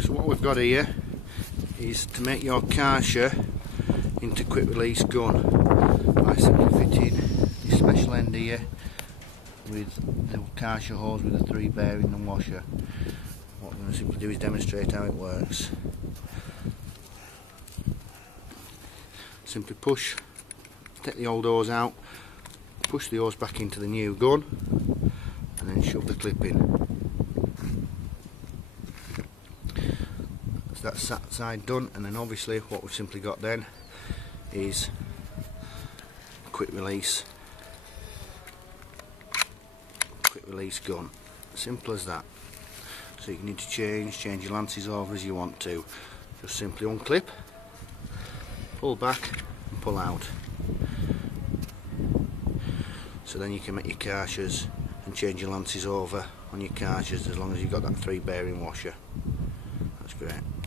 So what we've got here is to make your Karcher into quick release gun by simply fitting this special end here with the Karcher hose with a 3 bearing and washer. What we're going to simply do is demonstrate how it works. Simply push, take the old hose out, push the hose back into the new gun and then shove the clip in. So that's that side done, and then obviously what we've simply got then is a quick release gun. Simple as that. So you need to change your lances over as you want to. Just simply unclip, pull back and pull out. So then you can make your Karchers and change your lances over on your Karchers as long as you've got that 3 bearing washer. That's great.